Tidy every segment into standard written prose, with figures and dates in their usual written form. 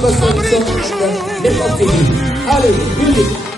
Conception and les continue. Allez, musique.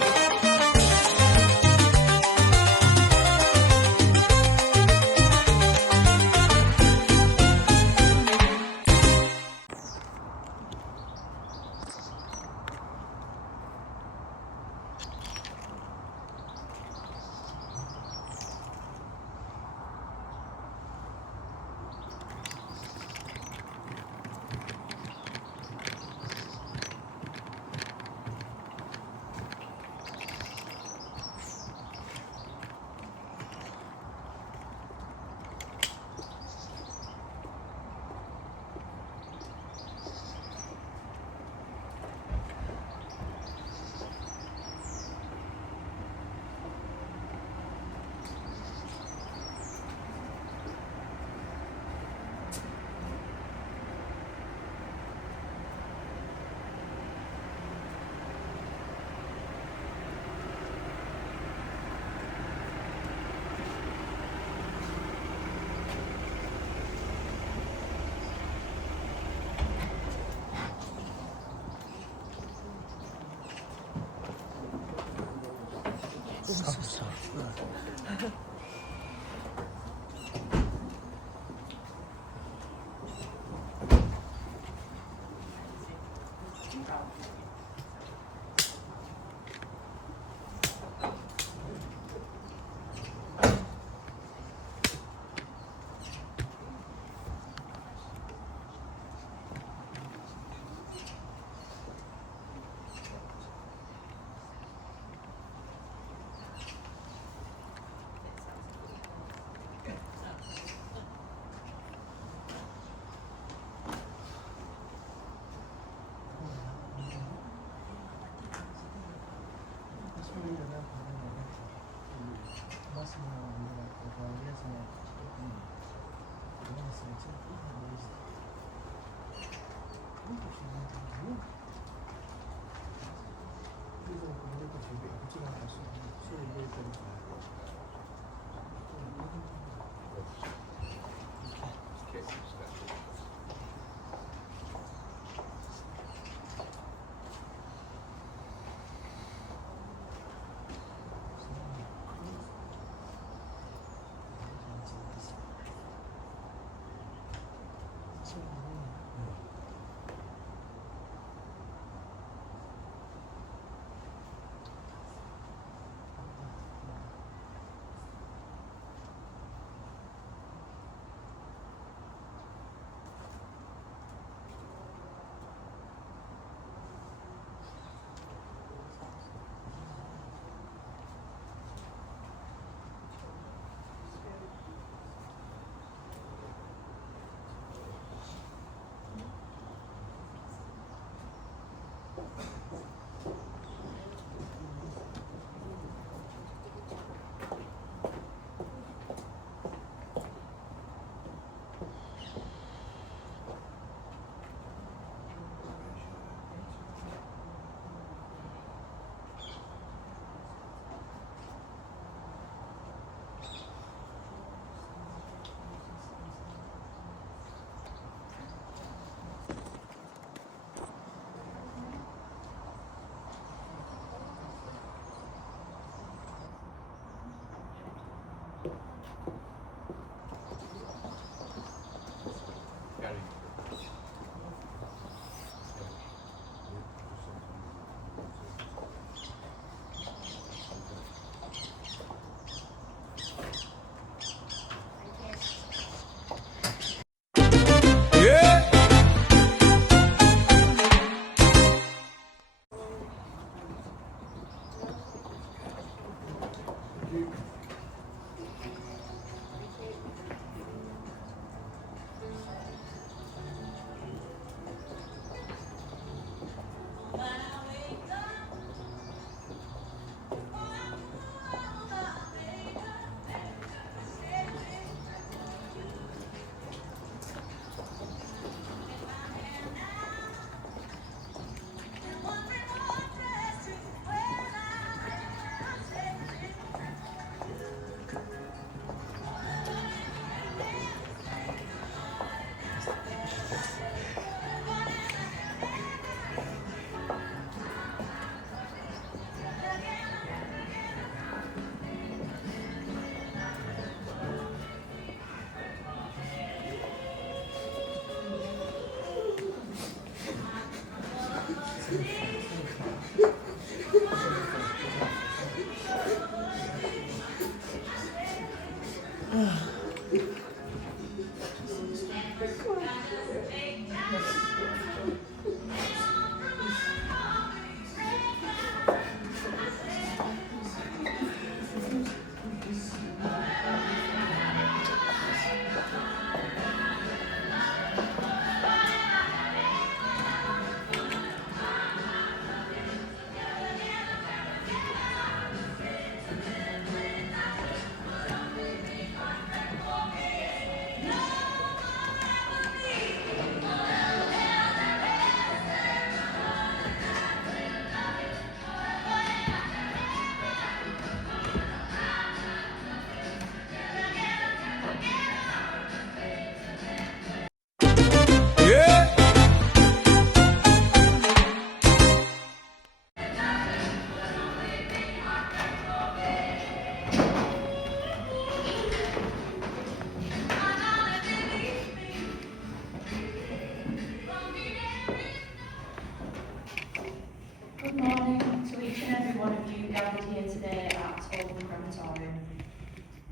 Good morning to each and every one of you gathered here today at Oldham Crematorium.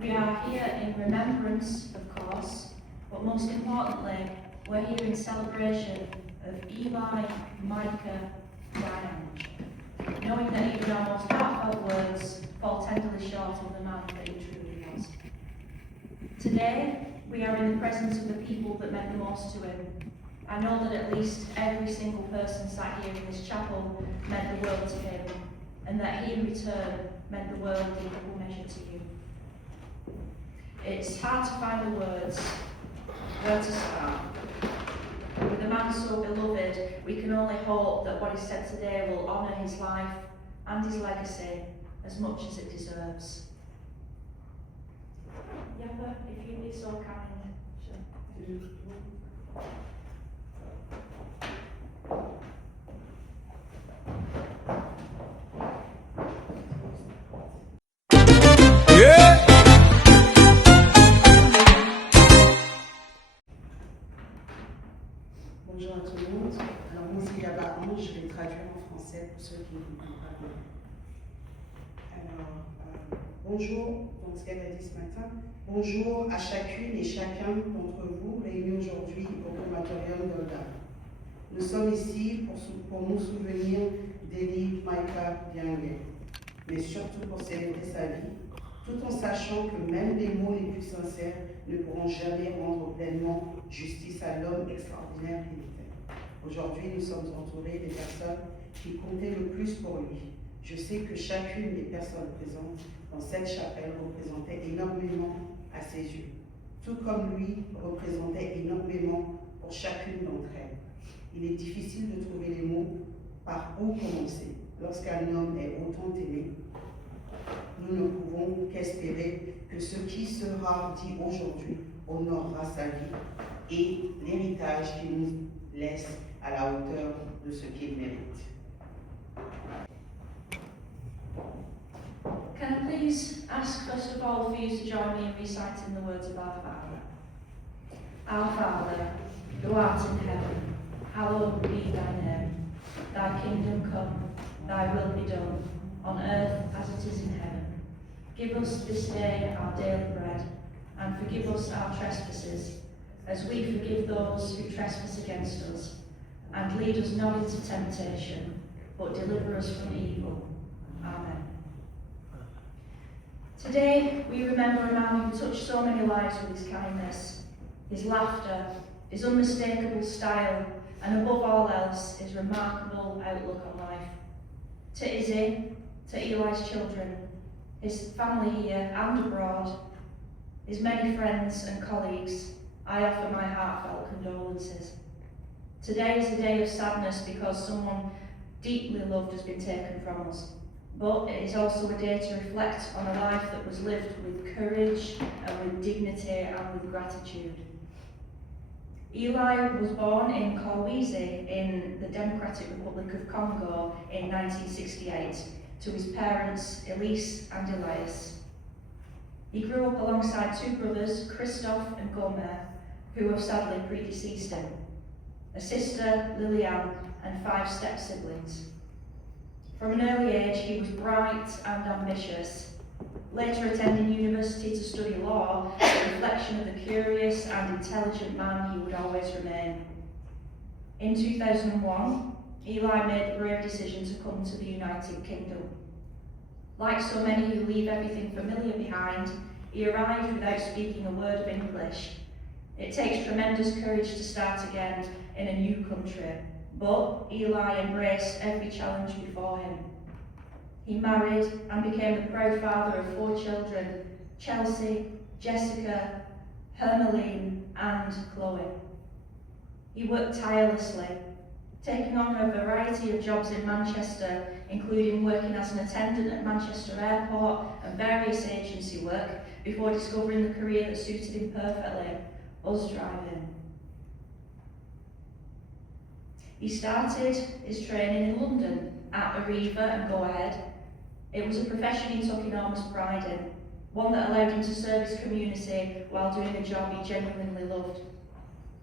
We are here in remembrance, of course, but most importantly, we're here in celebration of Eli Micah Diane, knowing that even our most heartfelt words fall tenderly short of the man that he truly was. Today, we are in the presence of the people that meant the most to him. I know that at least every single person sat here in this chapel meant the world to him, and that he in return meant the world in equal measure to you. It's hard to find the words where to start. With a man so beloved, we can only hope that what is said today will honour his life and his legacy as much as it deserves. Yapa, if you'd be so kind. Sure. Bonjour à tout le monde. Alors moi c'est Yaba Ange, je vais traduire en français pour ceux qui ne comprennent pas bien. Alors, bonjour, donc ce qu'elle a dit ce matin. Bonjour à chacune et chacun d'entre vous réunis aujourd'hui au crématorium d'Oldham. Nous sommes ici pour nous souvenir d'Eli Micah Diane, mais surtout pour célébrer sa vie, tout en sachant que même les mots les plus sincères ne pourront jamais rendre pleinement justice à l'homme extraordinaire qu'il était. Aujourd'hui, nous sommes entourés des personnes qui comptaient le plus pour lui. Je sais que chacune des personnes présentes dans cette chapelle représentait énormément à ses yeux, tout comme lui représentait énormément pour chacune d'entre elles. Il est difficile de trouver les mots par où commencer lorsqu'un homme est autant aimé. Nous ne pouvons qu'espérer que ce qui sera dit aujourd'hui honorera sa vie et l'héritage qu'il nous laisse à la hauteur de ce qu'il mérite. Can I please ask first of all for you to join me in reciting the words of our Father? Our Father, who art in heaven, hallowed be thy name. Thy kingdom come, thy will be done, on earth as it is in heaven. Give us this day our daily bread, and forgive us our trespasses, as we forgive those who trespass against us. And lead us not into temptation, but deliver us from evil. Amen. Today, we remember a man who touched so many lives with his kindness, his laughter, his unmistakable style, and above all else, his remarkable outlook on life. To Izzy, to Eli's children, his family here and abroad, his many friends and colleagues, I offer my heartfelt condolences. Today is a day of sadness because someone deeply loved has been taken from us. But it is also a day to reflect on a life that was lived with courage and with dignity and with gratitude. Eli was born in Kolwezi in the Democratic Republic of Congo in 1968 to his parents Elise and Elias. He grew up alongside two brothers, Christophe and Gomer, who have sadly predeceased him, a sister, Liliane, and 5 step-siblings. From an early age, he was bright and ambitious, later attending university to study law, a reflection of the curious and intelligent man he would always remain. In 2001, Eli made the brave decision to come to the United Kingdom. Like so many who leave everything familiar behind, he arrived without speaking a word of English. It takes tremendous courage to start again in a new country, but Eli embraced every challenge before him. He married and became the proud father of 4 children, Chelsea, Jessica, Hermeline and Chloe. He worked tirelessly, taking on a variety of jobs in Manchester, including working as an attendant at Manchester Airport and various agency work, before discovering the career that suited him perfectly, bus driving. He started his training in London at Arriva and Go Ahead. It was a profession he took enormous pride in, one that allowed him to serve his community while doing a job he genuinely loved.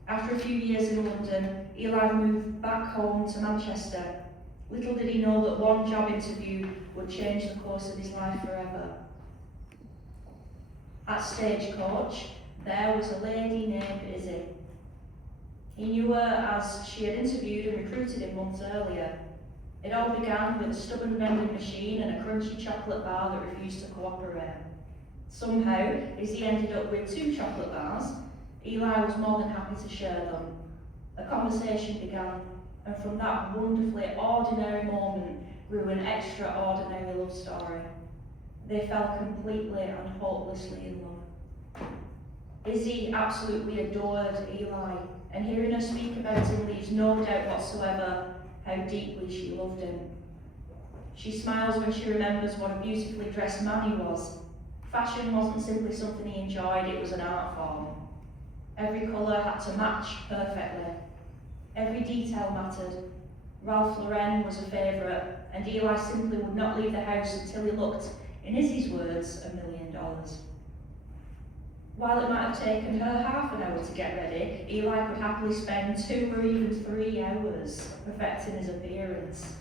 After a few years in London, Eli moved back home to Manchester. Little did he know that one job interview would change the course of his life forever. At Stagecoach, there was a lady named Izzy. He knew her as she had interviewed and recruited him months earlier. It all began with a stubborn vending machine and a crunchy chocolate bar that refused to cooperate. Somehow, Izzy ended up with 2 chocolate bars. Eli was more than happy to share them. A conversation began, and from that wonderfully ordinary moment grew an extraordinary love story. They fell completely and hopelessly in love. Izzy absolutely adored Eli, and hearing her speak about him leaves no doubt whatsoever how deeply she loved him. She smiles when she remembers what a beautifully dressed man he was. Fashion wasn't simply something he enjoyed, it was an art form. Every colour had to match perfectly. Every detail mattered. Ralph Lauren was a favourite, and Eli simply would not leave the house until he looked, in Izzy's words, $1 million. While it might have taken her half an hour to get ready, Eli could happily spend 2 or even 3 hours perfecting his appearance.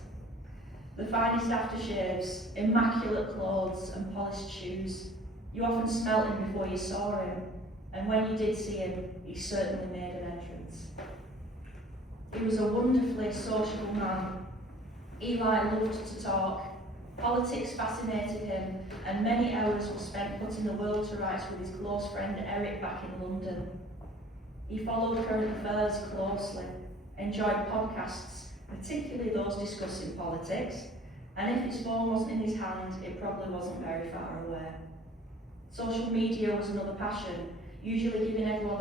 The finest aftershaves, immaculate clothes and polished shoes. You often smelt him before you saw him, and when you did see him, he certainly made an entrance. He was a wonderfully sociable man. Eli loved to talk. Politics fascinated him, and many hours were spent putting the world to rights with his close friend Eric back in London. He followed current affairs closely, enjoyed podcasts, particularly those discussing politics, and if his phone wasn't in his hand, it probably wasn't very far away. Social media was another passion, usually giving everyone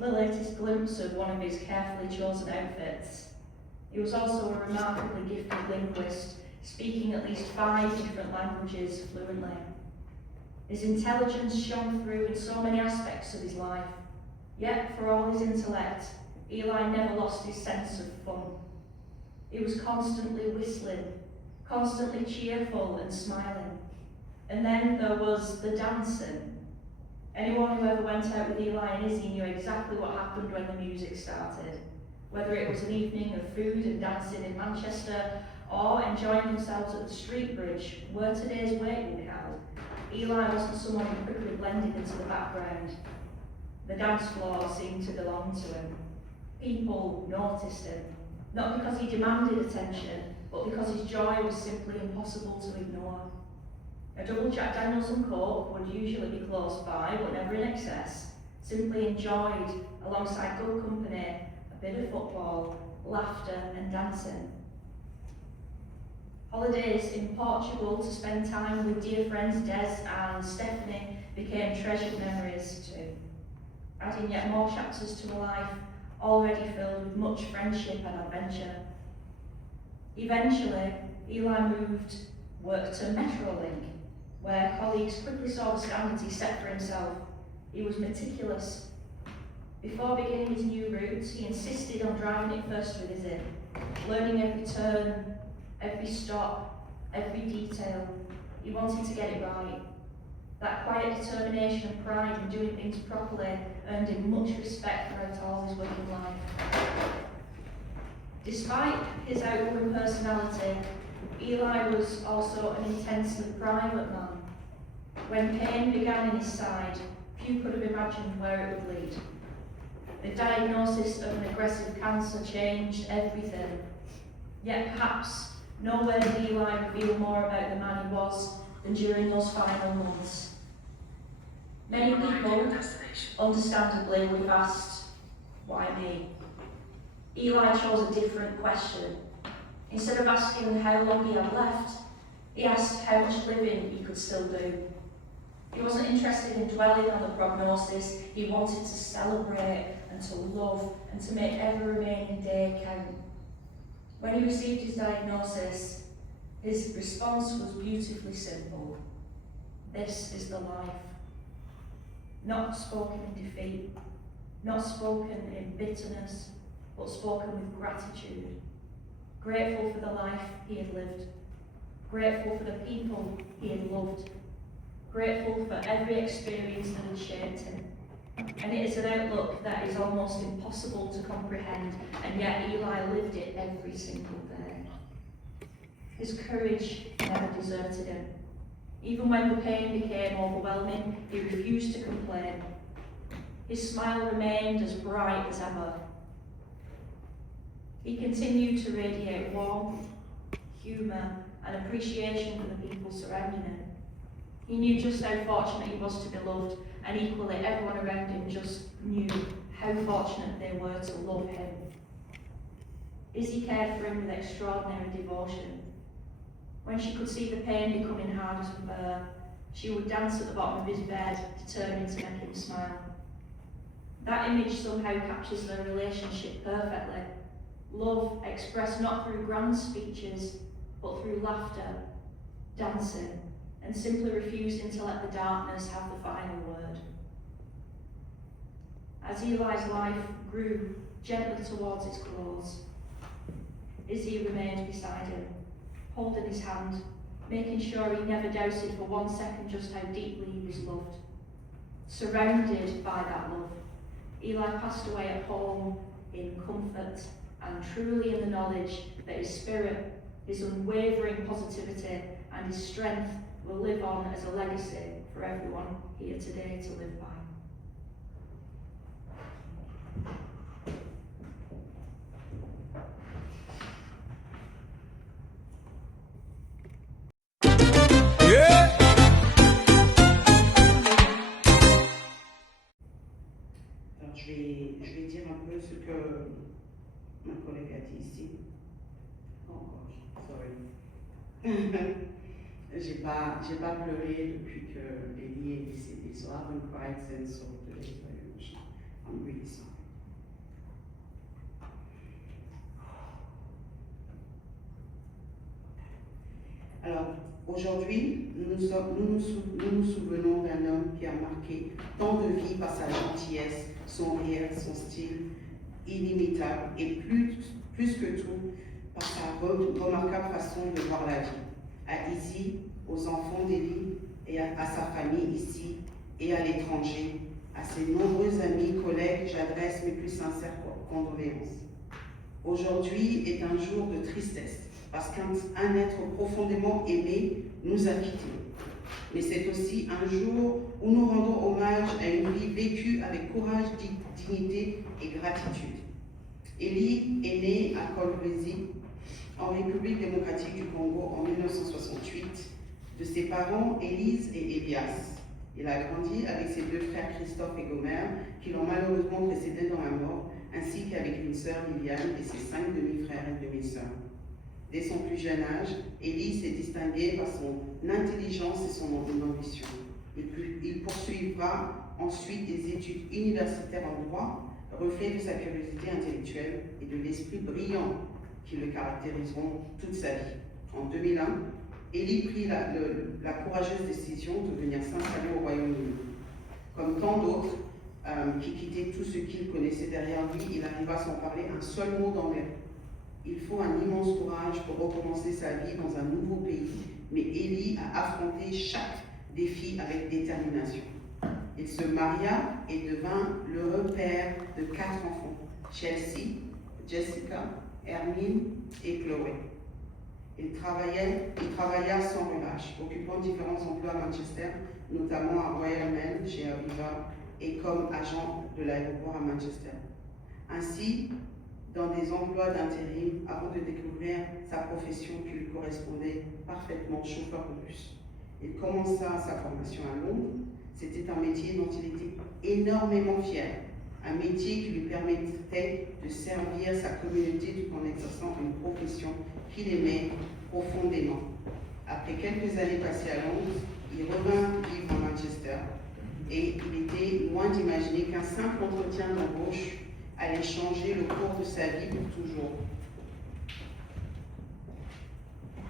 the latest glimpse of one of his carefully chosen outfits. He was also a remarkably gifted linguist, speaking at least 5 different languages fluently. His intelligence shone through in so many aspects of his life, yet for all his intellect, Eli never lost his sense of fun. He was constantly whistling, constantly cheerful and smiling. And then there was the dancing. Anyone who ever went out with Eli and Izzy knew exactly what happened when the music started, whether it was an evening of food and dancing in Manchester, or enjoying themselves at the street bridge, where today's wake would be held. Eli wasn't someone who quickly blended into the background. The dance floor seemed to belong to him. People noticed him, not because he demanded attention, but because his joy was simply impossible to ignore. A double Jack Daniels and Coke would usually be close by, but never in excess, simply enjoyed, alongside good company, a bit of football, laughter and dancing. Holidays in Portugal to spend time with dear friends Des and Stephanie became treasured memories too, adding yet more chapters to a life already filled with much friendship and adventure. Eventually, Eli moved work to Metrolink, where colleagues quickly saw the standards he set for himself. He was meticulous. Before beginning his new routes, he insisted on driving it first with Izzy, learning every turn, every stop, every detail. He wanted to get it right. That quiet determination and pride in doing things properly earned him much respect throughout all his working life. Despite his outward personality, Eli was also an intensely private man. When pain began in his side, few could have imagined where it would lead. The diagnosis of an aggressive cancer changed everything. Yet perhaps nowhere did Eli reveal more about the man he was than during those final months. Many people, understandably, would have asked, why me? Eli chose a different question. Instead of asking how long he had left, he asked how much living he could still do. He wasn't interested in dwelling on the prognosis. He wanted to celebrate and to love and to make every remaining day count. When he received his diagnosis, his response was beautifully simple. This is the life. Not spoken in defeat, not spoken in bitterness, but spoken with gratitude. Grateful for the life he had lived, grateful for the people he had loved, grateful for every experience that had shaped him. And it is an outlook that is almost impossible to comprehend, and yet Eli lived it every single day. His courage never deserted him. Even when the pain became overwhelming, he refused to complain. His smile remained as bright as ever. He continued to radiate warmth, humour, and appreciation for the people surrounding him. He knew just how fortunate he was to be loved, and equally everyone around him just knew how fortunate they were to love him. Izzy cared for him with extraordinary devotion. When she could see the pain becoming harder to bear, she would dance at the bottom of his bed, determined to make him smile. That image somehow captures their relationship perfectly. Love expressed not through grand speeches, but through laughter, dancing, and simply refusing to let the darkness have the final word. As Eli's life grew gently towards its close, Izzy remained beside him, holding his hand, making sure he never doubted for 1 second just how deeply he was loved. Surrounded by that love, Eli passed away at home in comfort and truly in the knowledge that his spirit, his unwavering positivity, and his strength will live on as a legacy for everyone here today to live by. Alors je vais dire un peu ce que ma collègue a dit ici. Oh gosh, sorry. J'ai pas pleuré depuis que Ellie est décédée. So I haven't cried since, so today is very emotional. I'm really sorry. Alors, aujourd'hui, nous nous souvenons d'un homme qui a marqué tant de vies par sa gentillesse, son rire, son style inimitable et plus que tout par sa remarquable façon de voir la vie. À Izzy, aux enfants d'Ellie et à sa famille ici et à l'étranger, à ses nombreux amis, collègues, j'adresse mes plus sincères condoléances. Aujourd'hui est un jour de tristesse parce qu'un être profondément aimé nous a quittés. Mais c'est aussi un jour où nous rendons hommage à une vie vécue avec courage, dignité et gratitude. Ellie est née à Kolwezi, en République démocratique du Congo en 1968, de ses parents Élise et Elias. Il a grandi avec ses deux frères Christophe et Gomer, qui l'ont malheureusement précédé dans la mort, ainsi qu'avec une sœur Liliane et ses 5 demi-frères et demi-sœurs. Dès son plus jeune âge, Élie s'est distingué par son intelligence et son ambition. Il poursuivra ensuite des études universitaires en droit, reflet de sa curiosité intellectuelle et de l'esprit brillant qui le caractériseront toute sa vie. En 2001, Élie prit la courageuse décision de venir s'installer au Royaume-Uni. Comme tant d'autres qui quittaient tout ce qu'il connaissait derrière lui, il arriva sans parler un seul mot d'anglais. Il faut un immense courage pour recommencer sa vie dans un nouveau pays, mais Élie a affronté chaque défi avec détermination. Il se maria et devint l'heureux père de 4 enfants, Chelsea, Jessica, Hermine et Chloé. Il travailla sans relâche, occupant différents emplois à Manchester, notamment à Royal Mail chez Aviva et comme agent de l'aéroport à Manchester. Ainsi, dans des emplois d'intérim avant de découvrir sa profession qui lui correspondait parfaitement, chauffeur de bus. Il commença sa formation à Londres. C'était un métier dont il était énormément fier. Un métier qui lui permettait de servir sa communauté tout en exerçant une profession qu'il aimait profondément. Après quelques années passées à Londres, il revint vivre à Manchester et il était loin d'imaginer qu'un simple entretien d'embauche allait changer le cours de sa vie pour toujours.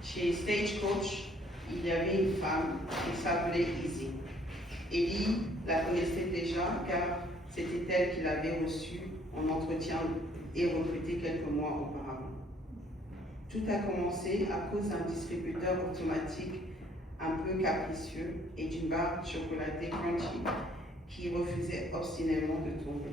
Chez Stagecoach, il y avait une femme qui s'appelait Izzy. Ellie la connaissait déjà car c'était elle qui l'avait reçue en entretien et recrutée quelques mois auparavant. Tout a commencé à cause d'un distributeur automatique un peu capricieux et d'une barre chocolatée crunchy qui refusait obstinément de tomber.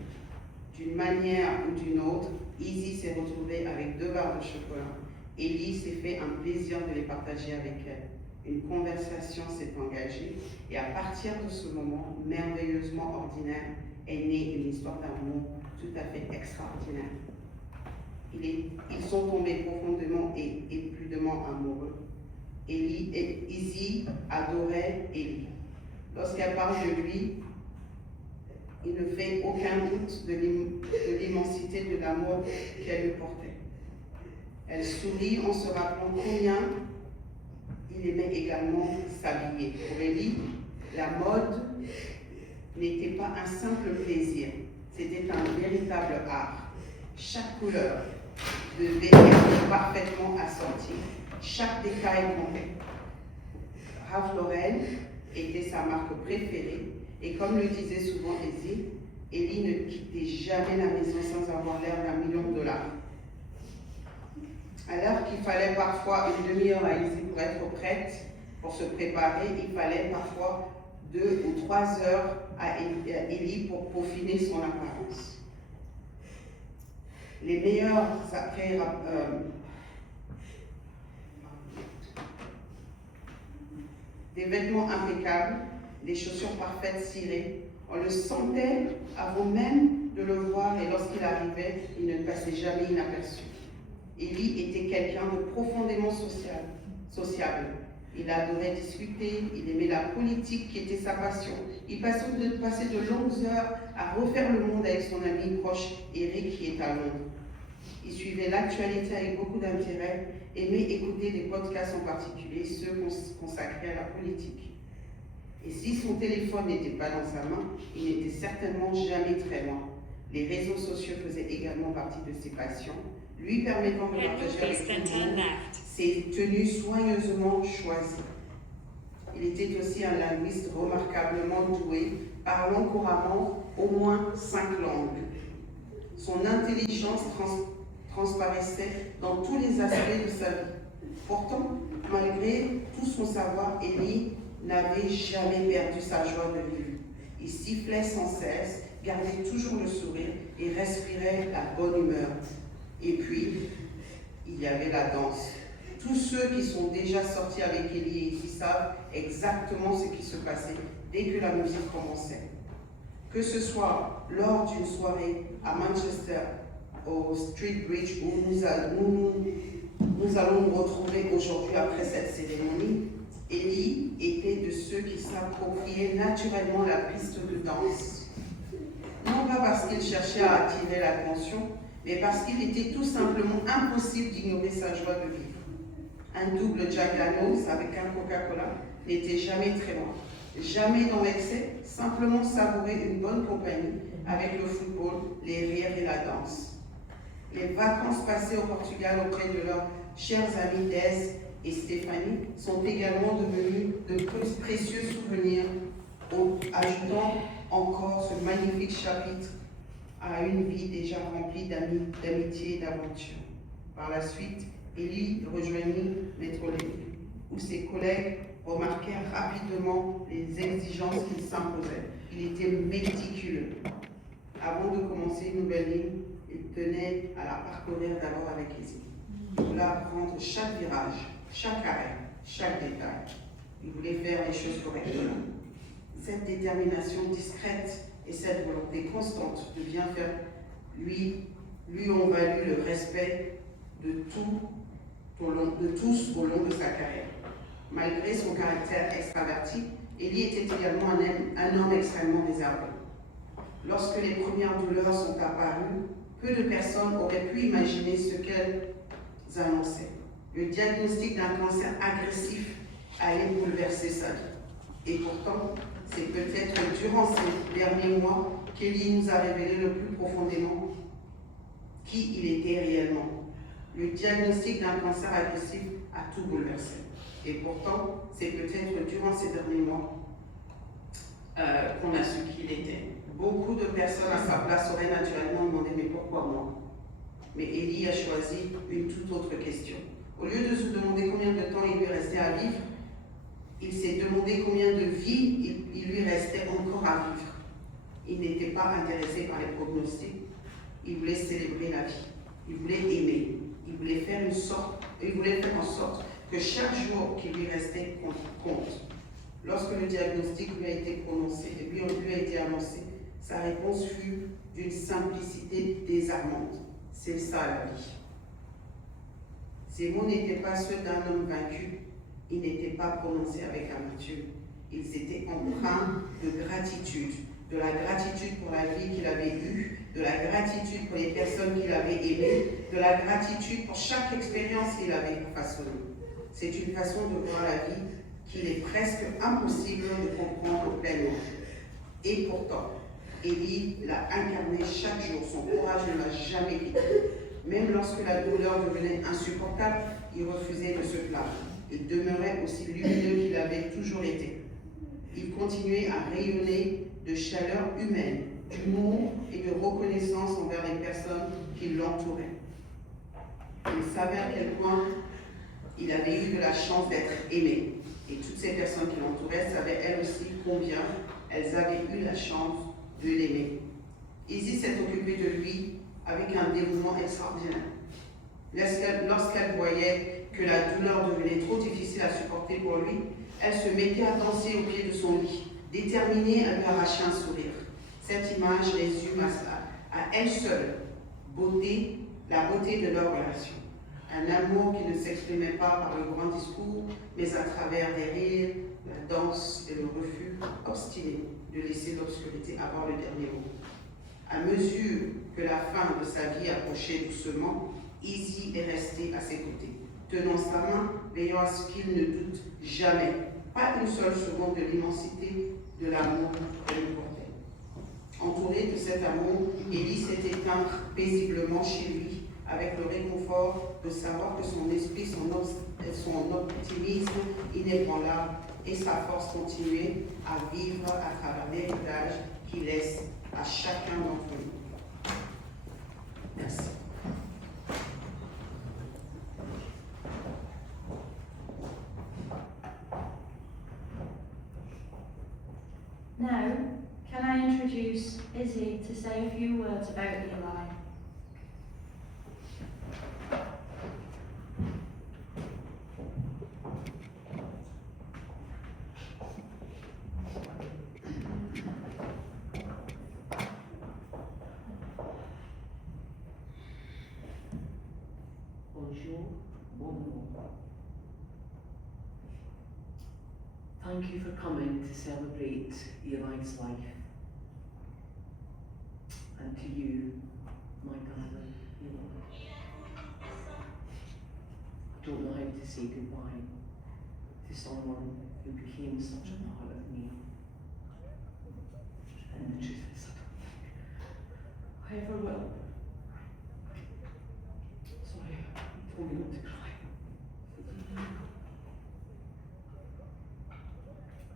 D'une manière ou d'une autre, Izzy s'est retrouvée avec 2 barres de chocolat. Ellie s'est fait un plaisir de les partager avec elle. Une conversation s'est engagée et à partir de ce moment merveilleusement ordinaire est née une histoire d'amour tout à fait extraordinaire. Ils sont tombés profondément et épudément amoureux. Izzy adorait Ellie. Lorsqu'elle parle de lui, il ne fait aucun doute de l'immensité de l'amour qu'elle lui portait. Elle sourit en se rappelant combien il aimait également s'habiller. Pour Ellie, la mode n'était pas un simple plaisir, c'était un véritable art. Chaque couleur devait être parfaitement assortie, chaque détail comptait. Ralph Lauren était sa marque préférée et comme le disait souvent Izzy, Ellie ne quittait jamais la maison sans avoir l'air d'1 million de $. Alors qu'il fallait parfois une demi-heure à Izzy pour être prête, pour se préparer, il fallait parfois 2 ou 3 heures à Ellie pour peaufiner son apparence. Les meilleurs des vêtements impeccables, des chaussures parfaites cirées, on le sentait avant même de le voir et lorsqu'il arrivait, il ne passait jamais inaperçu. Ellie était quelqu'un de profondément sociable. Il adorait discuter, il aimait la politique qui était sa passion. Il passait de longues heures à refaire le monde avec son ami proche Eric qui est à Londres. Il suivait l'actualité avec beaucoup d'intérêt, aimait écouter des podcasts en particulier, ceux consacrés à la politique. Et si son téléphone n'était pas dans sa main, il n'était certainement jamais très loin. Les réseaux sociaux faisaient également partie de ses passions, lui permettant de partager avec tout le monde ses tenues soigneusement choisies. Il était aussi un linguiste remarquablement doué, parlant couramment au moins 5 langues. Son intelligence transparaissait dans tous les aspects de sa vie. Pourtant, malgré tout son savoir, Ellie n'avait jamais perdu sa joie de vivre. Il sifflait sans cesse, gardait toujours le sourire et respirait la bonne humeur. Et puis, il y avait la danse. Tous ceux qui sont déjà sortis avec Ellie et qui savent exactement ce qui se passait dès que la musique commençait. Que ce soit lors d'une soirée à Manchester, au Street Bridge, où nous allons nous retrouver aujourd'hui après cette cérémonie, Ellie était de ceux qui s'appropriaient naturellement la piste de danse. Non pas parce qu'il cherchait à attirer l'attention, mais parce qu'il était tout simplement impossible d'ignorer sa joie de vivre. Un double Jack Daniels avec un Coca-Cola n'était jamais très loin. Jamais dans l'excès, simplement savourer une bonne compagnie avec le football, les rires et la danse. Les vacances passées au Portugal auprès de leurs chers amis Des et Stéphanie sont également devenues de précieux souvenirs, ajoutant encore ce magnifique chapitre à une vie déjà remplie d'amitié et d'aventure. Par la suite, Ellie rejoignit Metrolink, où ses collègues remarquèrent rapidement les exigences qu'il s'imposait. Il était méticuleux. Avant de commencer une nouvelle ligne, il tenait à la parcourir d'abord avec Izzy. Il voulait apprendre chaque virage, chaque arrêt, chaque détail. Il voulait faire les choses correctement. Cette détermination discrète et cette volonté constante de bien faire lui ont valu le respect de tous au long de sa carrière. Malgré son caractère extraverti, Ellie était également un homme extrêmement réservé. Lorsque les premières douleurs sont apparues, peu de personnes auraient pu imaginer ce qu'elles annonçaient. Le diagnostic d'un cancer agressif allait bouleverser sa vie. Et pourtant, c'est peut-être durant ces derniers mois qu'Ellie nous a révélé le plus profondément qui il était réellement. Le diagnostic d'un cancer agressif a tout bouleversé. Et pourtant, c'est peut-être durant ces derniers mois qu'on a su qui il était. Beaucoup de personnes à sa place auraient naturellement demandé « mais pourquoi moi ?» Mais Ellie a choisi une toute autre question. Au lieu de se demander combien de temps il lui restait à vivre, il s'est demandé combien de vies il lui restait encore à vivre. Il n'était pas intéressé par les prognostics. Il voulait célébrer la vie. Il voulait aimer. Il voulait faire en sorte que chaque jour qui lui restait compte. Lorsque le diagnostic lui a été prononcé et lui a été annoncé, sa réponse fut d'une simplicité désarmante. C'est ça la vie. Ces mots n'étaient pas ceux d'un homme vaincu. Ils n'étaient pas prononcés avec amertume. Ils étaient empreints de gratitude. De la gratitude pour la vie qu'il avait eue, de la gratitude pour les personnes qu'il avait aimées, de la gratitude pour chaque expérience qu'il avait façonnée. C'est une façon de voir la vie qu'il est presque impossible de comprendre pleinement. Et pourtant, Ellie l'a incarné chaque jour. Son courage ne l'a jamais quitté. Même lorsque la douleur devenait insupportable, il refusait de se plaindre. Il demeurait aussi lumineux qu'il avait toujours été. Il continuait à rayonner de chaleur humaine, d'humour et de reconnaissance envers les personnes qui l'entouraient. Il savait à quel point il avait eu de la chance d'être aimé. Et toutes ces personnes qui l'entouraient savaient elles aussi combien elles avaient eu la chance de l'aimer. Izzy s'est occupée de lui avec un dévouement extraordinaire. Lorsqu'elle voyait que la douleur devenait trop difficile à supporter pour lui, elle se mettait à danser au pied de son lit, déterminée à lui arracher un sourire. Cette image résume à elle seule la beauté de leur relation. Un amour qui ne s'exprimait pas par le grand discours, mais à travers des rires, la danse et le refus obstiné de laisser l'obscurité avoir le dernier mot. À mesure que la fin de sa vie approchait doucement, Izzy est restée à ses côtés, tenant sa main, veillant à ce qu'il ne doute jamais, pas une seule seconde, de l'immensité de l'amour qu'elle lui portait. Entourée de cet amour, Ellie s'est éteinte paisiblement chez lui, avec le réconfort de savoir que son esprit, son optimisme inébranlable et sa force continuaient à vivre à travers l'héritage qu'il laisse à chacun d'entre nous. Merci. Now, can I introduce Izzy to say a few words about Eli? Bonjour, bonjour. Thank you for coming to celebrate Eli's life. And to you, my darling Eli. I don't know how to say goodbye to someone who became such a part of me. And the truth is, I ever will. Sorry, you told me not to cry.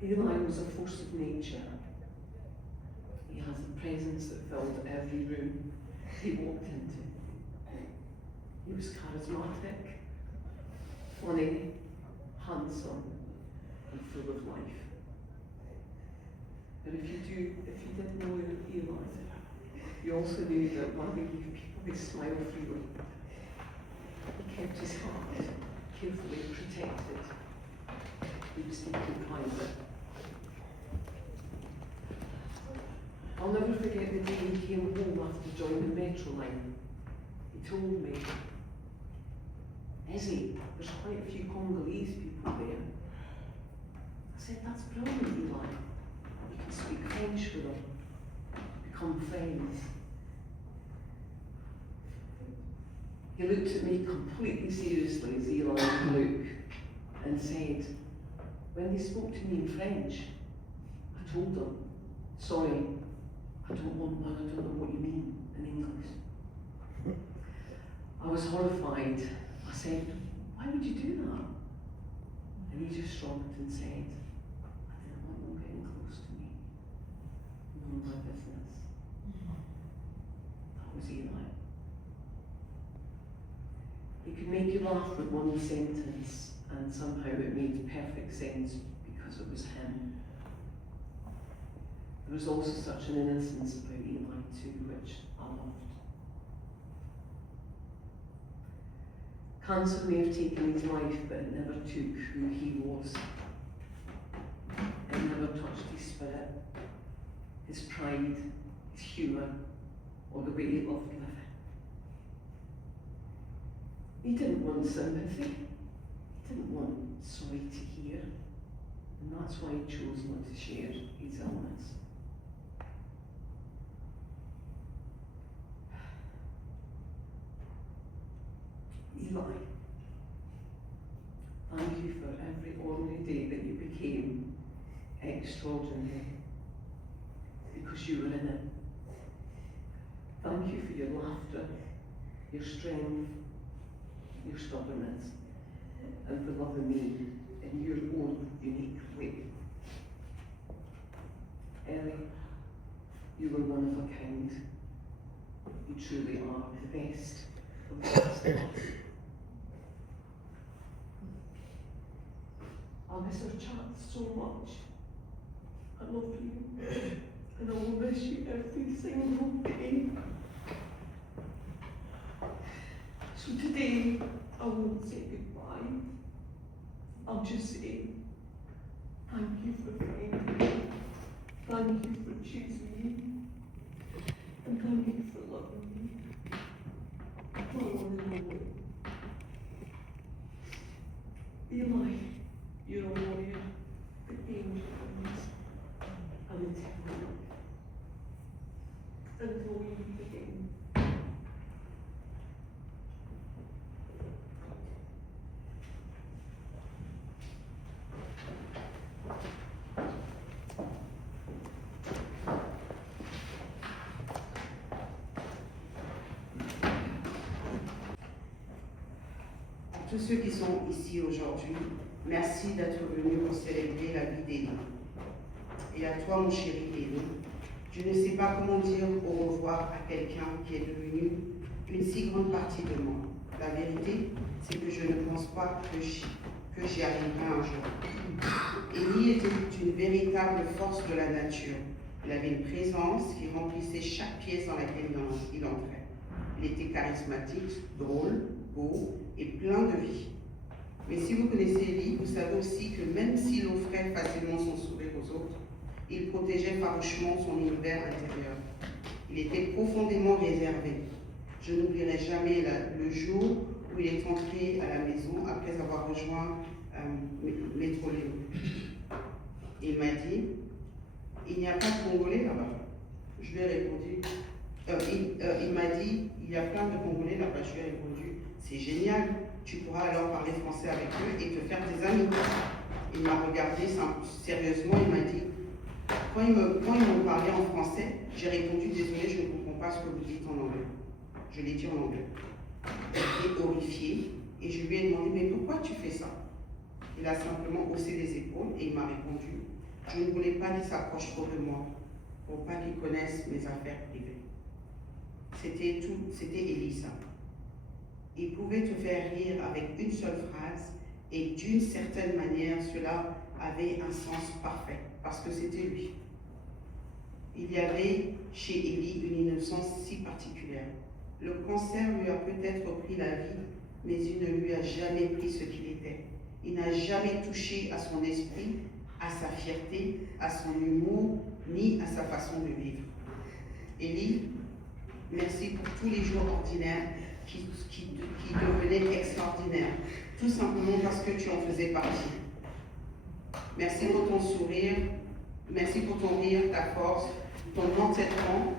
Eli was a force of nature. He has a presence that filled every room he walked into. He was charismatic, funny, handsome, and full of life. But if you didn't know Eli, you also knew that while he gave people they smile freely. He kept his heart carefully protected. He was deeply private. I'll never forget the day he came home after joining the metro line. He told me, Izzy, there's quite a few Congolese people there. I said, that's brilliant, Eli. You can speak French with them, become friends. He looked at me completely seriously as Eli would look and said, when they spoke to me in French, I told them, sorry, I don't know what you mean in English. I was horrified. I said, why would you do that? And he just shrugged and said, I didn't want them getting close to me. None of my business. That was Eli. He could make you laugh with one sentence, and somehow it made perfect sense because it was him. There was also such an innocence about Eli too, which I loved. Cancer may have taken his life, but it never took who he was. It never touched his spirit, his pride, his humour, or the way he loved living. He didn't want sympathy. He didn't want sorry to hear. And that's why he chose not to share his illness. Eli, thank you for every ordinary day that you became extraordinary because you were in it. Thank you for your laughter, your strength, your stubbornness, and for loving me in your own unique way. Ellie, you were one of a kind. You truly are the best of the best of us. I'll miss our chats so much. I love you, and I will miss you every single day. So today, I won't say goodbye. I'll just say, thank you for finding me. Thank you for choosing me. And thank you for loving me. For one and only. Eli, you're a warrior, the angel is, and it's heaven. Until we meet again. Tous ceux qui sont ici aujourd'hui, merci d'être venus pour célébrer la vie d'Élie. Et à toi, mon chéri Élie, je ne sais pas comment dire au revoir à quelqu'un qui est devenu une si grande partie de moi. La vérité, c'est que je ne pense pas que j'y arriverai un jour. Élie était une véritable force de la nature. Il avait une présence qui remplissait chaque pièce dans laquelle il entrait. Il était charismatique, drôle, beau et plein de vie. Mais si vous connaissez Élie, vous savez aussi que même s'il offrait facilement son sourire aux autres, il protégeait farouchement son univers intérieur. Il était profondément réservé. Je n'oublierai jamais le jour où il est entré à la maison après avoir rejoint Métroléo. Il m'a dit, il n'y a pas de Congolais là-bas. Je lui ai répondu, il m'a dit, il y a plein de Congolais là-bas. Je lui ai répondu, c'est génial, tu pourras alors parler français avec eux et te faire des amis. Il m'a regardé sérieusement, il m'a dit, quand ils m'ont parlé en français, j'ai répondu, désolé, je ne comprends pas ce que vous dites en anglais. Je l'ai dit en anglais. Il était horrifié et je lui ai demandé, mais pourquoi tu fais ça? Il a simplement haussé les épaules et il m'a répondu, je ne voulais pas qu'il s'approche trop de moi, pour pas qu'il connaisse mes affaires privées. C'était Elisa. Il pouvait te faire rire avec une seule phrase et d'une certaine manière, cela avait un sens parfait parce que c'était lui. Il y avait chez Élie une innocence si particulière. Le cancer lui a peut-être pris la vie, mais il ne lui a jamais pris ce qu'il était. Il n'a jamais touché à son esprit, à sa fierté, à son humour, ni à sa façon de vivre. Élie, merci pour tous les jours ordinaires qui devenaient extraordinaires, tout simplement parce que tu en faisais partie. Merci pour ton sourire, merci pour ton rire, ta force, ton entêtement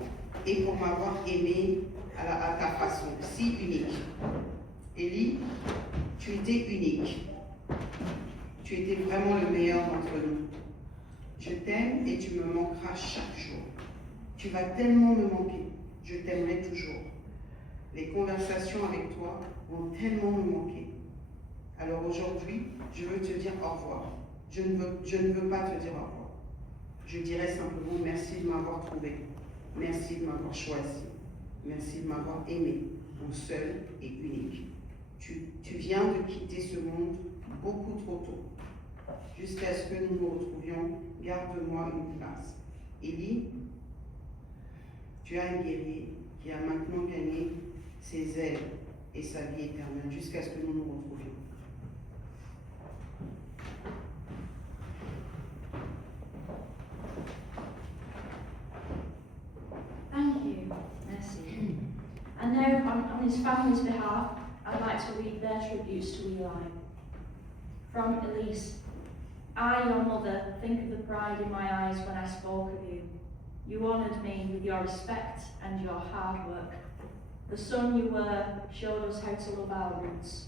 et pour m'avoir aimé à ta façon si unique. Élie, tu étais unique. Tu étais vraiment le meilleur d'entre nous. Je t'aime et tu me manqueras chaque jour. Tu vas tellement me manquer. Je t'aimerai toujours. Les conversations avec toi vont tellement me manquer. Alors aujourd'hui, je veux te dire au revoir. Je ne veux pas te dire au revoir. Je dirais simplement merci de m'avoir trouvé. Merci de m'avoir choisi. Merci de m'avoir aimé, mon seul et unique. Tu viens de quitter ce monde beaucoup trop tôt. Jusqu'à ce que nous nous retrouvions, garde-moi une place. Élie, tu as un guerrier qui a maintenant gagné ses ailes et sa vie éternelle jusqu'à ce que nous nous retrouvions. Thank you, Mercy. And now, on his family's behalf, I'd like to read their tributes to Eli. From Elise. I, your mother, think of the pride in my eyes when I spoke of you. You honoured me with your respect and your hard work. The son you were showed us how to love our roots.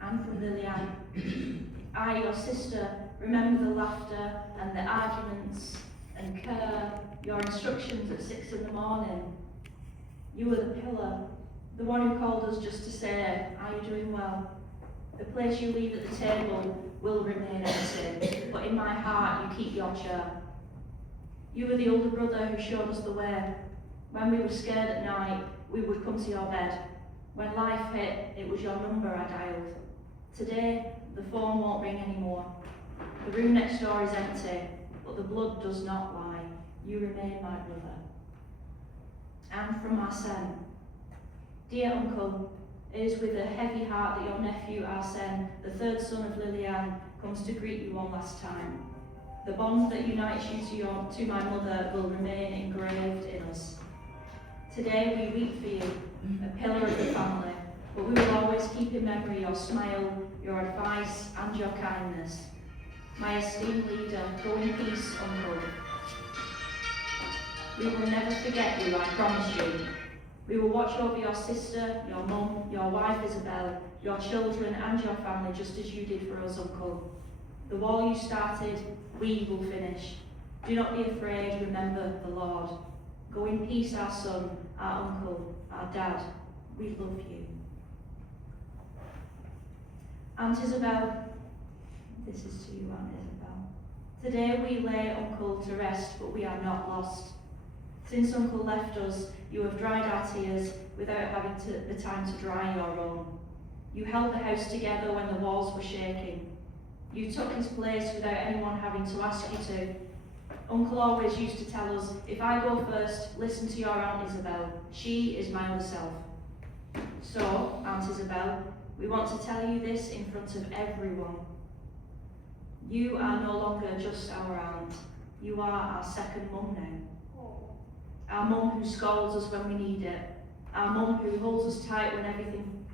And from Lillian. I, your sister, remember the laughter and the arguments and care, your instructions at 6 in the morning. You were the pillar, the one who called us just to say, are you doing well? The place you leave at the table will remain empty, but in my heart you keep your chair. You were the older brother who showed us the way. When we were scared at night, we would come to your bed. When life hit, it was your number I dialed. Today, the phone won't ring anymore. The room next door is empty, but the blood does not lie. You remain my brother. And from Arsene. Dear uncle, it is with a heavy heart that your nephew Arsene, the third son of Lillian, comes to greet you one last time. The bond that unites you to my mother will remain engraved in us. Today we weep for you, a pillar of the family, but we will always keep in memory your smile, your advice and your kindness. My esteemed leader, go in peace, uncle. We will never forget you, I promise you. We will watch over your sister, your mum, your wife Isabel, your children and your family just as you did for us, uncle. The war you started, we will finish. Do not be afraid, remember the Lord. Go in peace, our son, our uncle, our dad. We love you. Aunt Isabel, this is to you, Aunt Isabel. Today we lay Uncle to rest, but we are not lost. Since Uncle left us, you have dried our tears without having the time to dry your own. You held the house together when the walls were shaking. You took his place without anyone having to ask you to. Uncle always used to tell us, if I go first, listen to your Aunt Isabel. She is my other self. So, Aunt Isabel, we want to tell you this in front of everyone. You are no longer just our aunt. You are our second mum now. Our mum who scolds us when we need it. Our mum who holds us tight when everything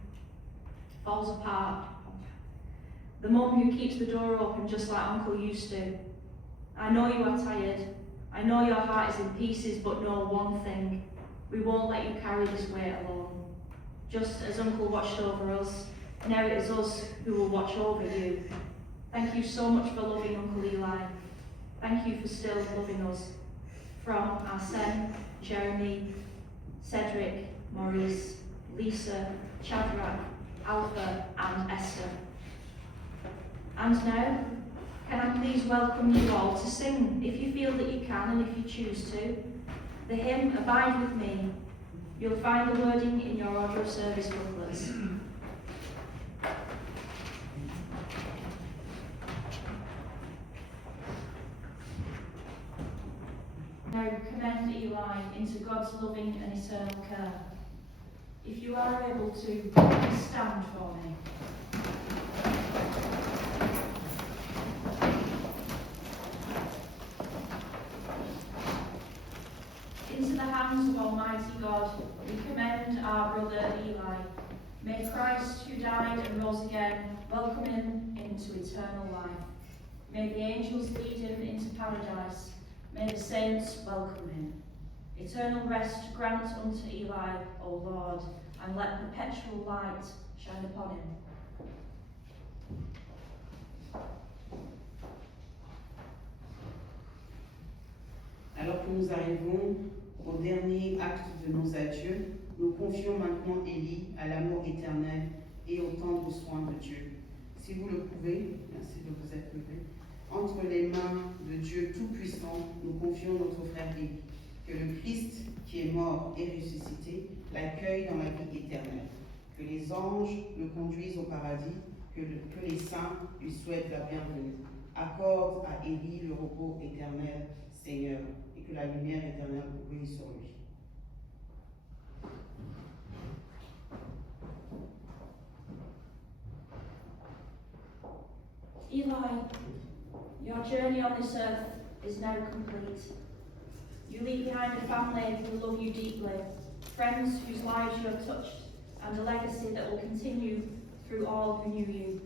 falls apart. The mum who keeps the door open just like Uncle used to. I know you are tired. I know your heart is in pieces, but know one thing. We won't let you carry this weight alone. Just as Uncle watched over us, now it is us who will watch over you. Thank you so much for loving Uncle Eli. Thank you for still loving us. From Arsene, Jeremy, Cedric, Maurice, Lisa, Shadrach, Alpha and Esther. And now, can I please welcome you all to sing, if you feel that you can and if you choose to, the hymn Abide With Me. You'll find the wording in your order of service booklets. Now commend Eli into God's loving and eternal care. If you are able to, please stand for me. Into the hands of Almighty God, we commend our brother Eli. May Christ, who died and rose again, welcome him into eternal life. May the angels lead him into paradise. May the saints welcome him. Eternal rest grant unto Eli, O Lord, and let perpetual light shine upon him. Alors que nous arrivons au dernier acte de nos adieux, nous confions maintenant Élie à l'amour éternel et aux tendres soins de Dieu. Si vous le pouvez, merci de vous être levé. Entre les mains de Dieu Tout-Puissant, nous confions notre frère Élie. Que le Christ, qui est mort et ressuscité, l'accueille dans la vie éternelle. Que les anges le conduisent au paradis, que les saints lui souhaitent la bienvenue. Accorde à Élie le repos éternel, Seigneur, et que la lumière éternelle brille sur lui. Eli, your journey on this earth is now complete. You leave behind a family who love you deeply, friends whose lives you have touched, and a legacy that will continue through all who knew you.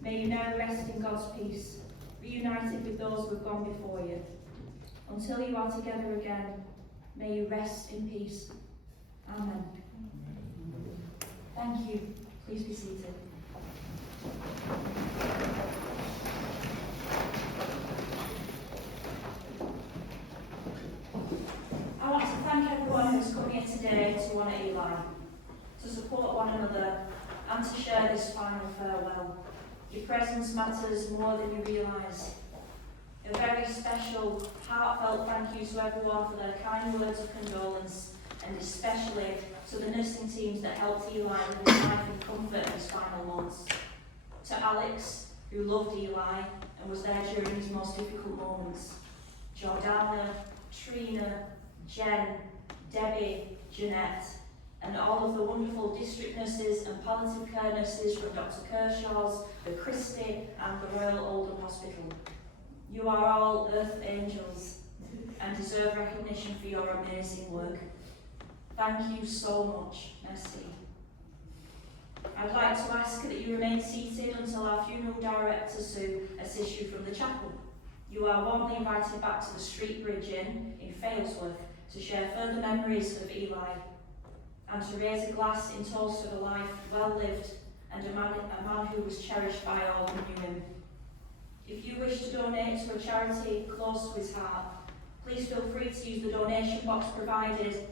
May you now rest in God's peace, reunited with those who have gone before you. Until you are together again, may you rest in peace. Amen. Thank you. Please be seated. I want to thank everyone who's come here today to honour Eli, to support one another, and to share this final farewell. Your presence matters more than you realise. A very special, heartfelt thank you to everyone for their kind words of condolence, and especially to the nursing teams that helped Eli live his life in comfort in his final months. To Alex, who loved Eli and was there during his most difficult moments. Jordana, Trina, Jen, Debbie, Jeanette, and all of the wonderful district nurses and palliative care nurses from Dr. Kershaw's, the Christie and the Royal Oldham Hospital. You are all earth angels and deserve recognition for your amazing work. Thank you so much. Merci. I'd like to ask that you remain seated until our funeral director, Sue, assists you from the chapel. You are warmly invited back to the Street Bridge Inn in Failsworth to share further memories of Eli and to raise a glass in toast of a life well lived and a man who was cherished by all who knew him. If you wish to donate to a charity close to his heart, please feel free to use the donation box provided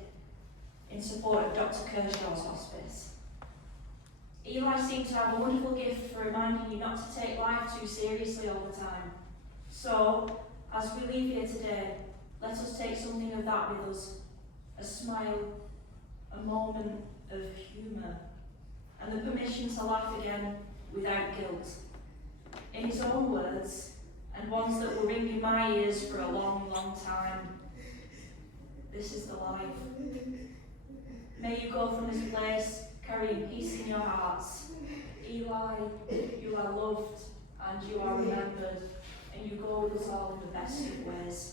in support of Dr. Kershaw's hospice. Eli seemed to have a wonderful gift for reminding you not to take life too seriously all the time. So, as we leave here today, let us take something of that with us. A smile, a moment of humour, and the permission to laugh again without guilt. In his own words, and ones that will ring in my ears for a long, long time, this is the life. May you go from this place carrying peace in your hearts. Eli, you are loved and you are remembered, and you go with us all in the best of ways.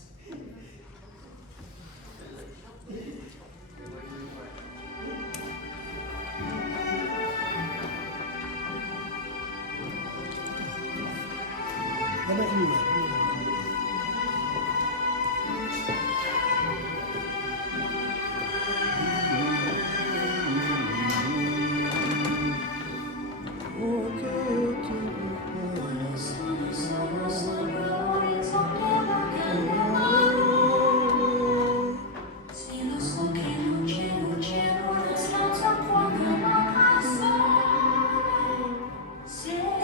Sei,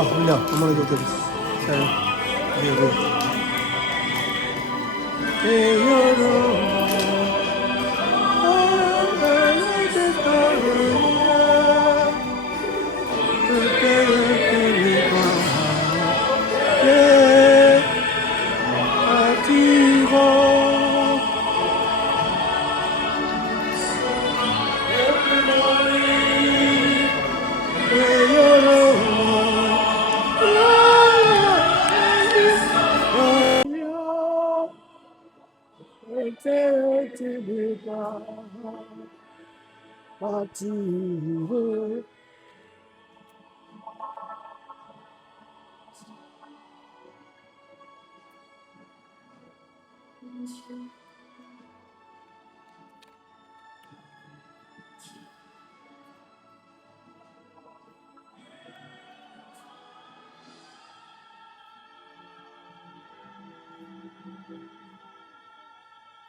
Ah, là, comment le docteur? Bien, bien.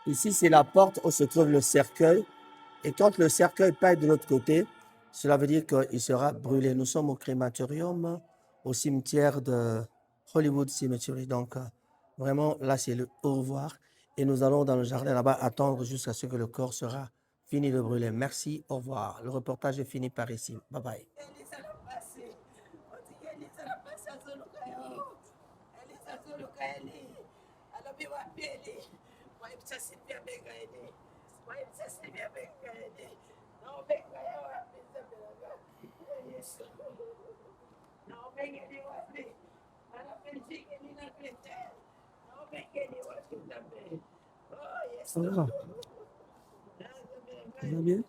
Ici, c'est la porte où se trouve le cercueil. Et quand le cercueil passe de l'autre côté, cela veut dire qu'il sera brûlé. Nous sommes au crématorium, au cimetière de Hollywood Cemetery. Donc, vraiment, là, c'est le au revoir. Et nous allons dans le jardin là-bas attendre jusqu'à ce que le corps sera fini de brûler. Merci, au revoir. Le reportage est fini par ici. Bye bye. Ça va? Ça va bien?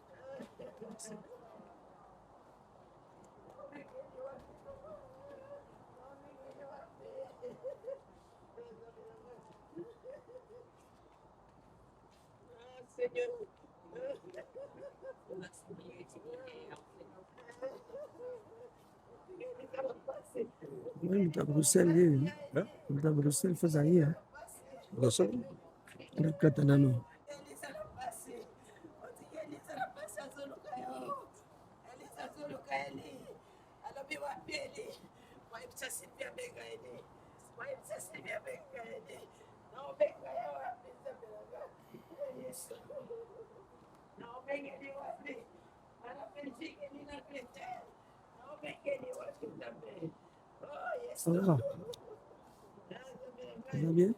Oui, il est à Bruxelles, lui. Il est à Bruxelles, il faut ça y est. Bruxelles? Il est à Catanano. Ça va? Ça va bien?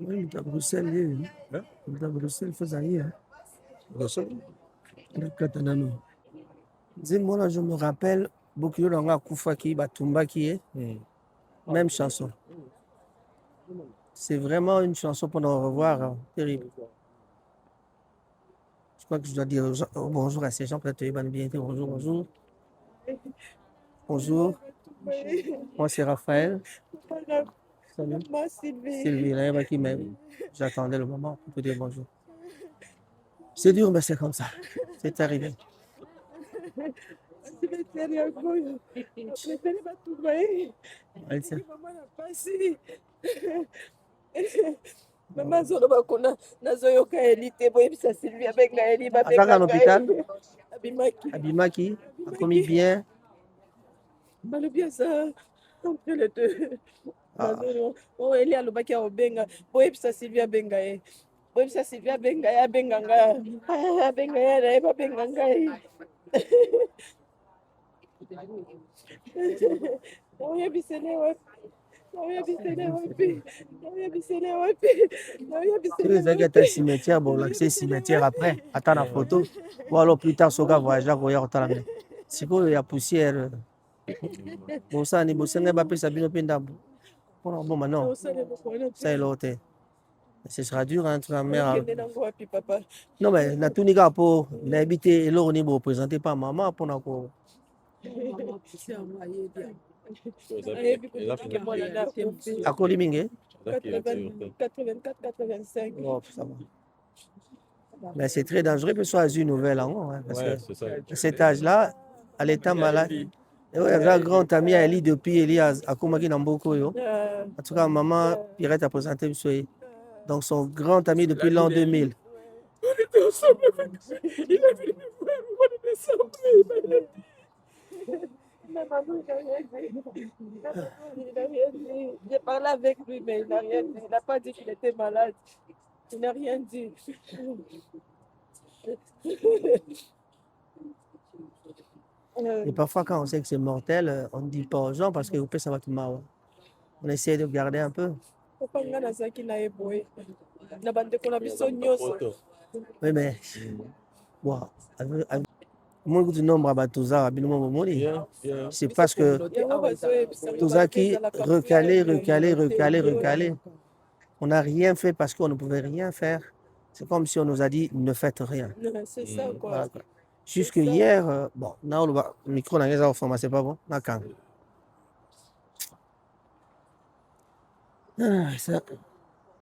Oui, il est à Bruxelles, lui. Il est à Bruxelles, il faut ça y est. Bruxelles? Il est à Catanano. Dis-moi, là, je me rappelle, Bokyo Langa Koufaki, Batumba qui est. Même chanson. C'est vraiment une chanson pour nous revoir, hein. Terrible. Je crois que je dois dire bonjour à ces gens, peut-être ils vont bien dire bonjour, bonjour. Bonjour. Moi, c'est Raphaël. Salut. Moi, Sylvie. Sylvie, là, qui m'aime. J'attendais le moment pour te dire bonjour. C'est dur, mais c'est comme ça. C'est arrivé. Cimetière yango prefere batumba ye Alisa. mama na pasi mama azoloba kuna nazoyoka eli te boyebisa Sylvie abenga eli Azaka à l'hôpital, abimaki Abimaki, a commis bien. balobi aza entre les deux Ah. o eli alobaki akobenga boyebisa Sylvie abenga ye boyebisa Sylvie abenga ye abenga nga abenga ye nayeba abenga ngai oyebisele Si vous avez un cimetière, bon, l'accès cimetière après, attends la photo. Ou alors plus tard, ce gars voyage, voyage, attends la même. Si il y a poussière, bon, ça, ni bon, c'est un peu ça, bien, bon, maintenant, ça est l'autre. Ce sera dur, hein, tu vas mère. Non, mais, na tout niveau pour l'habiter, et là, on est représenté par maman pour nous. À quoi, Limingue? 84-85. Oh, ça va. Mais c'est très dangereux que ce soit une nouvelle en haut, hein, parce Ouais, que c'est ça. à cet âge-là, à l'état malade. Et ouais, un grand ami à Eli depuis Eli à Kumaki Namboko. En tout cas, maman, Pirate a présenté M. Donc, son grand ami depuis l'an 2000. On était ensemble avec lui. Il est venu me voir, on était ensemble. Mais maman, il n'a rien dit. Il n'a rien dit. J'ai parlé avec lui, mais il n'a rien dit. Il n'a pas dit qu'il était malade. Il n'a rien dit. Et parfois, quand on sait que c'est mortel, on ne dit pas aux gens parce que ça va tout mal. On essaie de garder un peu. Papa nga nazalaki na ye boye na bandeko na biso nyonso. Oui, mais bon, moi, je nombre à Touza, à Bilmo Momoni. Yeah, yeah. C'est parce que Yango bazoyebisa Touza qui recalé. On n'a rien fait parce qu'on ne pouvait rien faire. C'est comme si on nous a dit ne faites rien. C'est ça quoi. Voilà, quoi. Jusque hier, bon, là, le micro n'a rien à faire, c'est pas bon. D'accord. Ah, ça.